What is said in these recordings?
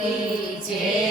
કી જય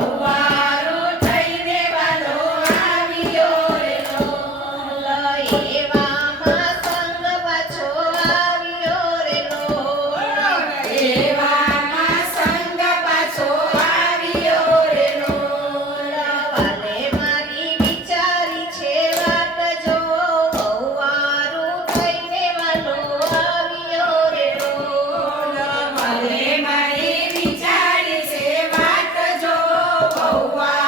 wow. oh, wow.